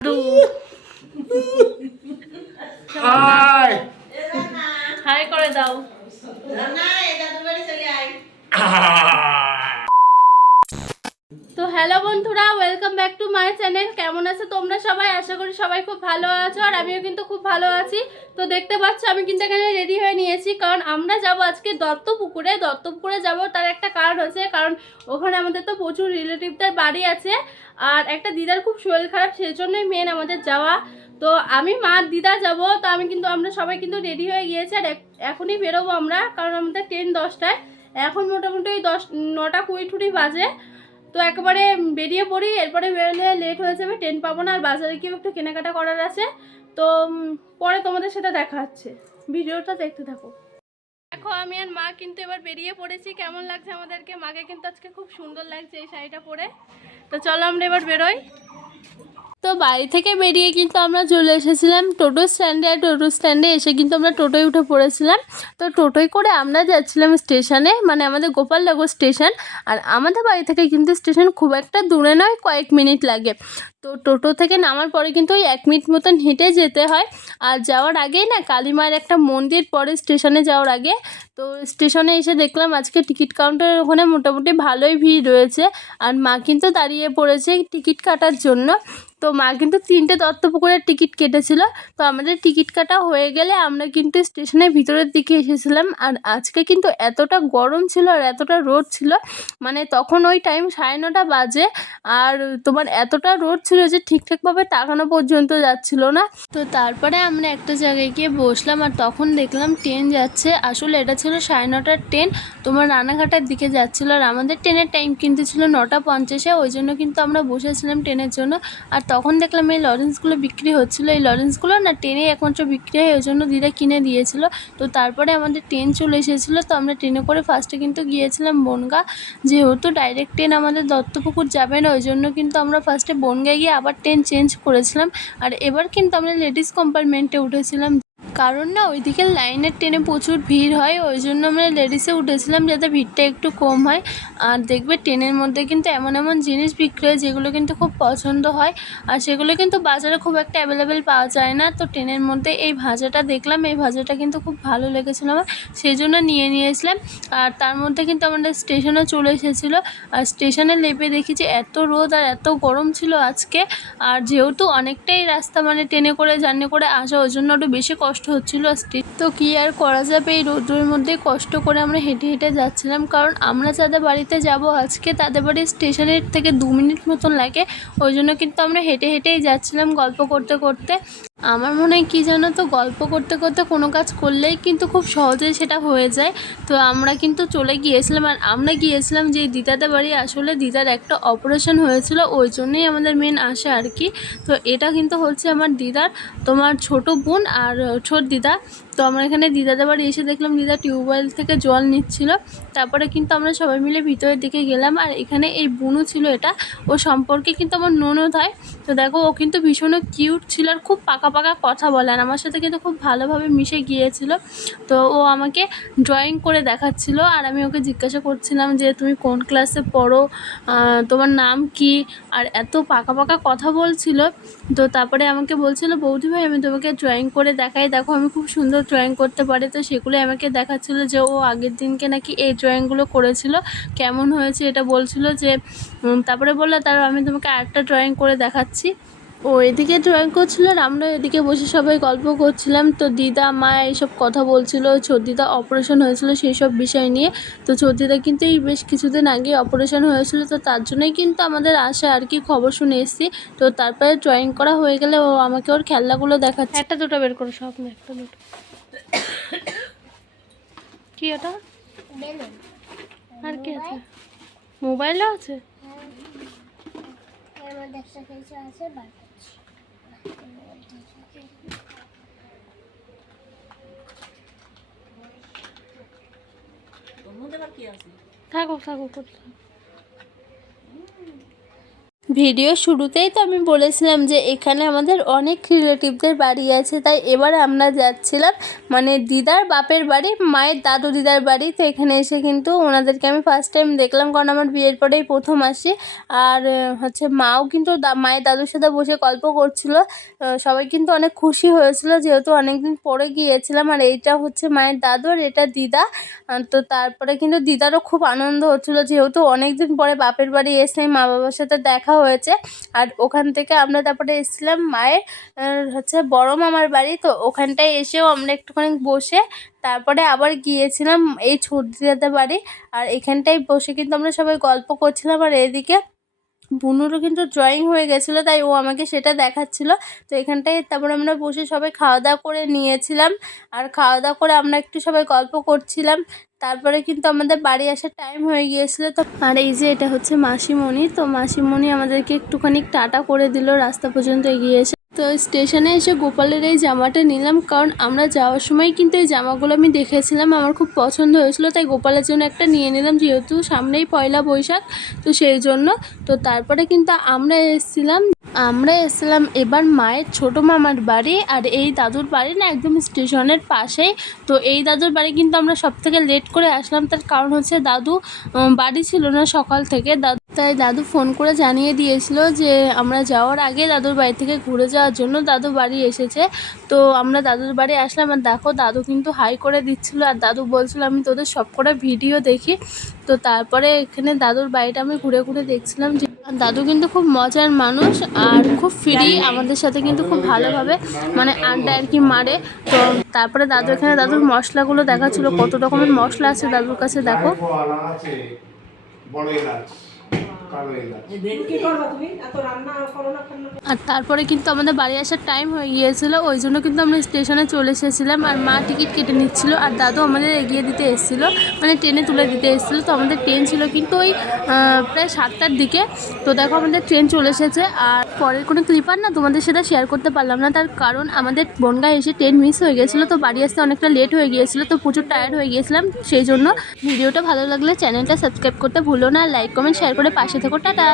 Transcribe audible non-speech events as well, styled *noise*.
*laughs* আয় হাই করে দাও। *laughs* তো হ্যালো বন্ধুরা welcome back to my channel কেমন আছো তোমরা সবাই? আশা করি সবাই খুব ভালো আছো আর আমিও কিন্তু খুব ভালো আছি। তো দেখতে পাচ্ছ আমি কিন্তু এখানে রেডি হয়ে নিয়েছি কারণ আমরা যাব আজকে দত্তপুকুরে। দত্তপুকুরে যাব তার একটা কারণ আছে কারণ ওখানে আমাদের তো প্রচুর রিলেটিভদের বাড়ি আছে। আর একটা দিদার খুব শরীর খারাপ সেই জন্যই মেন আমাদের যাওয়া। তো আমি মা, দিদা যাব, তো আমি কিন্তু, আমরা সবাই কিন্তু রেডি হয়ে গিয়েছি আর এখনই বেরোবো আমরা, কারণ আমাদের ট্রেন দশটায়। এখন মোটামুটি ওই দশ নটা কুড়ি টুড়ি বাজে। তো একেবারে বেরিয়ে পড়ি, এরপরে বেরোলে লেট হয়ে যাবে ট্রেন পাবো না, আর বাজারে গিয়েও একটু কেনাকাটা করার আছে। তো পরে তোমাদের সাথে দেখা হচ্ছে। ভিডিওটা দেখতে থাকো। দেখো, আমি আর মা কিন্তু এবার বেরিয়ে পড়েছি। কেমন লাগছে আমাদেরকে? মাকে কিন্তু আজকে খুব সুন্দর লাগছে এই শাড়িটা পরে। তো চলো আমরা এবার বেরোই। তো বাড়ি থেকে বেরিয়ে কিন্তু আমরা চলে এসেছিলাম টোটো স্ট্যান্ডে। আর টোটো স্ট্যান্ডে এসে কিন্তু আমরা টোটোয় উঠে পড়েছিলাম। তো টোটোয় করে আমরা যাচ্ছিলাম স্টেশনে মানে আমাদের গোপালনগর স্টেশন। আর আমাদের বাড়ি থেকে কিন্তু স্টেশন খুব একটা দূরে নয়, কয়েক মিনিট লাগে। তো টোটো থেকে নামার পরে কিন্তু ওই এক মিনিট মতন হেঁটে যেতে হয়। আর যাওয়ার আগেই না কালীমায়ের একটা মন্দির পরে স্টেশনে যাওয়ার আগে। তো স্টেশনে এসে দেখলাম আজকে টিকিট কাউন্টারের ওখানে মোটামুটি ভালোই ভিড় রয়েছে। আর মা কিন্তু দাঁড়িয়ে পড়েছে টিকিট কাটার জন্য। তো মা কিন্তু তিনটে দত্তপুকুরের টিকিট কেটেছিল। তো আমাদের টিকিট কাটা হয়ে গেলে আমরা কিন্তু স্টেশনের ভিতরের দিকে এসেছিলাম। আর আজকে কিন্তু এতটা গরম ছিল আর এতটা রোদ ছিল মানে তখন ওই টাইম সাড়ে নটা বাজে। আর তোমার এতটা রোদ ছিল যে ঠিকঠাকভাবে তাকানো পর্যন্ত যাচ্ছিল না। তো তারপরে আমরা একটা জায়গায় গিয়ে বসলাম আর তখন দেখলাম ট্রেন যাচ্ছে। আসলে এটা ছিল সাড়ে নটার ট্রেন, তোমার রানাঘাটার দিকে যাচ্ছিল। আর আমাদের ট্রেনের টাইম কিন্তু ছিল নটা পঞ্চাশে, ওই জন্য কিন্তু আমরা বসেছিলাম ট্রেনের জন্য। আর তখন দেখলাম এই লরেন্সগুলো বিক্রি হচ্ছিল। এই লরেন্সগুলো না ট্রেনে একমাত্র বিক্রি হয় ওই জন্য দিদা কিনে দিয়েছিল। তো তারপরে আমাদের ট্রেন চলে এসেছিল, তো আমরা ট্রেনে করে ফার্স্টে কিন্তু গিয়েছিলাম বনগা। যেহেতু ডাইরেক্ট ট্রেন আমাদের দত্তপুকুর যাবে না, ওই জন্য কিন্তু আমরা ফার্স্টে বনগায় গিয়ে আবার ট্রেন চেঞ্জ করেছিলাম। আর এবার কিন্তু আমরা লেডিস কম্পার্টমেন্টে উঠেছিলাম। কারণ না ওইদিকে লাইনের ট্রেনে প্রচুর ভিড় হয়, ওই জন্য আমরা লেডিসে উঠেছিলাম যাতে ভিড়টা একটু কম হয়। আর দেখবে ট্রেনের মধ্যে কিন্তু এমন এমন জিনিস বিক্রি হয় যেগুলো কিন্তু খুব পছন্দ হয়, আর সেগুলো কিন্তু বাজারে খুব একটা অ্যাভেলেবেল পাওয়া যায় না। তো ট্রেনের মধ্যে এই ভাজাটা দেখলাম, এই ভাজাটা কিন্তু খুব ভালো লেগেছিল আমার, সেই জন্য নিয়ে নিয়েছিলাম। আর তার মধ্যে কিন্তু আমাদের স্টেশনে চলে এসেছিল, আর স্টেশনে লেপে দেখি যে এত রোদ আর এত গরম ছিল আজকে। আর যেহেতু অনেকটাই রাস্তা মানে ট্রেনে করে জার্নি করে আসা, ওই জন্য একটু বেশি কষ্ট হচ্ছিল স্টে- তো কি আর করা যাবে এই রোদ্রের মধ্যে? কষ্ট করে আমরা হেঁটে হেঁটে যাচ্ছিলাম, কারণ আমরা যাদের বাড়িতে যাব আজকে, তাদের বাড়ি স্টেশনের থেকে দু মিনিট মতন লাগে। ওই জন্য কিন্তু আমরা হেঁটে হেঁটেই যাচ্ছিলাম গল্প করতে করতে। আমার মনে হয় কী জানো তো, গল্প করতে করতে কোনো কাজ করলেই কিন্তু খুব সহজেই সেটা হয়ে যায়। তো আমরা কিন্তু চলে গিয়েছিলাম আর আমরা গিয়েছিলাম যে দিদাদের বাড়ি, আসলে দিদার একটা অপারেশন হয়েছিল, ওই জন্যই আমাদের মেন আসে আর কি। তো এটা কিন্তু হচ্ছে আমার দিদার, তোমার ছোট বোন আর ছোট দিদা। তো আমরা এখানে দিদাদের বাড়ি এসে দেখলাম দিদা টিউবওয়েল থেকে জল নিচ্ছিল। তারপরে কিন্তু আমরা সবাই মিলে ভিতরের দিকে গেলাম আর এখানে এই বুনু ছিল এটা। ও সম্পর্কে কিন্তু আমার ননদ হয়। তো দেখো, ও কিন্তু ভীষণ কিউট ছিল আর খুব পাকা পাকা কথা বলে আর আমার সাথে কিন্তু খুব ভালোভাবে মিশে গিয়েছিল। তো ও আমাকে ড্রয়িং করে দেখাচ্ছিল আর আমি ওকে জিজ্ঞাসা করছিলাম যে, তুমি কোন ক্লাসে পড়ো? তোমার নাম কি? আর এত পাকা পাকা কথা বলছিল। তো তারপরে আমাকে বলছিল, বৌদি ভাই, আমি তোমাকে ড্রয়িং করে দেখাই। দেখো, আমি খুব সুন্দর ড্রয়িং করতে পারে, তো সেগুলো আমাকে দেখাচ্ছিলো যে ও আগের দিনকে নাকি এই ড্রয়িংগুলো করেছিল, কেমন হয়েছে এটা বলছিল যে তারপরে বলল, তার আমি তোমাকে আরেকটা ড্রয়িং করে দেখাচ্ছি। ও এদিকে ড্রয়িং করছিল আর আমরা এদিকে বসে সবাই গল্প করছিলাম। তো দিদা, মা এইসব কথা বলছিল দিদা অপারেশন হয়েছিল সেই সব বিষয় নিয়ে। তো দিদা কিন্তু এই বেশ কিছুদিন আগে অপারেশন হয়েছিল, তো তার জন্যই কিন্তু আমাদের আশা আর কি খবর শুনে এসেছি। তো তারপরে ড্রয়িং করা হয়ে গেলে ও আমাকে ওর খেলনাগুলো দেখাচ্ছে। একটা দুটো বের করো, সব না, একটা দুটো। কি ওটা আর কি আছে? মোবাইলও আছে? এর মধ্যে একটা আছে বার করছি থাকো থাকো করতে ভিডিও শুরুতেই তো আমি বলেছিলাম যে এখানে আমাদের অনেক রিলেটিভদের বাড়ি আছে, তাই এবার আমরা যাচ্ছিলাম মানে দিদার বাপের বাড়ি, মায়ের দাদু দিদার বাড়ি, তো এখানে এসে কিন্তু ওনাদেরকে আমি ফার্স্ট টাইম দেখলাম, কারণ আমার বিয়ের পরেই প্রথম আসি। আর হচ্ছে মাও কিন্তু মায়ের দাদুর সাথে বসে গল্প করছিল। সবাই কিন্তু অনেক খুশি হয়েছিল, যেহেতু অনেকদিন পরে গিয়েছিলাম, আর এইটা হচ্ছে মায়ের দাদু আর এটা দিদা। তো তারপরে কিন্তু দিদারও খুব আনন্দ হচ্ছিল, যেহেতু অনেক দিন পরে বাপের বাড়ি এসে মা বাবার সাথে দেখা হয়েছে। আর ওখান থেকে আমরা তারপরে এসেছিলাম মায়ের হচ্ছে বড় মামার বাড়ি। তো ওখানটায় এসেও আমরা একটুখানি বসে তারপরে আবার গিয়েছিলাম এই ছোট দিদাদের বাড়ি। আর এখানটায় বসে কিন্তু আমরা সবাই গল্প করছিলাম। আর এদিকে বুনুরও কিন্তু ড্রয়িং হয়ে গেছিল, তাই ও আমাকে সেটা দেখাচ্ছিল। তো এখানটায় তারপরে আমরা বসে সবাই খাওয়া দাওয়া করে নিয়েছিলাম। আর খাওয়া দাওয়া করে আমরা একটু সবাই গল্প করছিলাম। তারপরে কিন্তু আমাদের বাড়ি আসার টাইম হয়ে গিয়েছিল তো। আর এই যে এটা হচ্ছে মাসিমণি, তো মাসিমণি আমাদেরকে একটুখানি টাটা করে দিল, রাস্তা পর্যন্ত এগিয়ে এসে। তো স্টেশনে এসে গোপালের এই জামাটা নিলাম, কারণ আমরা যাওয়ার সময় কিন্তু এই জামাগুলো আমি দেখেছিলাম, আমার খুব পছন্দ হয়েছিল, তাই গোপালের জন্য একটা নিয়ে নিলাম, যেহেতু সামনেই পয়লা বৈশাখ, তো সেই জন্য। তো তারপরে কিন্তু আমরা এসেছিলাম আমরা এসেছিলাম এবার মায়ের ছোট মামার বাড়ি আর এই দাদুর বাড়ি না একদম স্টেশনের পাশেই। তো এই দাদুর বাড়ি কিন্তু আমরা সব থেকে লেট করে আসলাম, তার কারণ হচ্ছে দাদু বাড়ি ছিল না সকাল থেকে। দাদু, তাই দাদু ফোন করে জানিয়ে দিয়েছিল যে আমরা যাওয়ার আগে দাদুর বাড়ি থেকে ঘুরে যাওয়ার জন্য দাদু বাড়ি এসেছে। তো আমরা দাদুর বাড়ি আসলাম আর দেখো দাদু কিন্তু হাই করে দিচ্ছিল আর দাদু বলছিল, আমি তোদের সব করে ভিডিও দেখি। তো তারপরে এখানে দাদুর বাড়িটা আমি ঘুরে ঘুরে দেখছিলাম যে দাদু কিন্তু খুব মজার মানুষ আর খুব ফ্রি আমাদের সাথে কিন্তু খুব ভালোভাবে মানে আড্ডা আর কি মারে। তো তারপরে দাদু এখানে দাদুর মশলাগুলো দেখাচ্ছিল, কত রকমের মশলা আছে দাদুর কাছে দেখো। আর তারপরে কিন্তু আমাদের বাড়ি আসার টাইম হয়ে গিয়েছিল ওই জন্য কিন্তু আমরা স্টেশনে চলে এসেছিলাম আর মা টিকিট কেটে নিচ্ছিল আর দাদু আমাদের এগিয়ে দিতে এসেছিল মানে ট্রেনে তুলে দিতে এসেছিল। তো আমাদের ট্রেন ছিল কিন্তু ওই প্রায় সাতটার দিকে। তো দেখো আমাদের ট্রেন চলে এসেছে আর পরের কোনো ক্লিপার না তোমাদের সেটা শেয়ার করতে পারলাম না। তার কারণ আমাদের বনগায় এসে ট্রেন মিস হয়ে গেছিল তো বাড়ি আসতে অনেকটা লেট হয়ে গিয়েছিল তো প্রচুর টায়ার্ড হয়ে গিয়েছিলাম। সেই জন্য ভিডিওটা ভালো লাগলে চ্যানেলটা সাবস্ক্রাইব করতে ভুলো না লাইক কমেন্ট শেয়ার করে পাশে থেকো টাটা।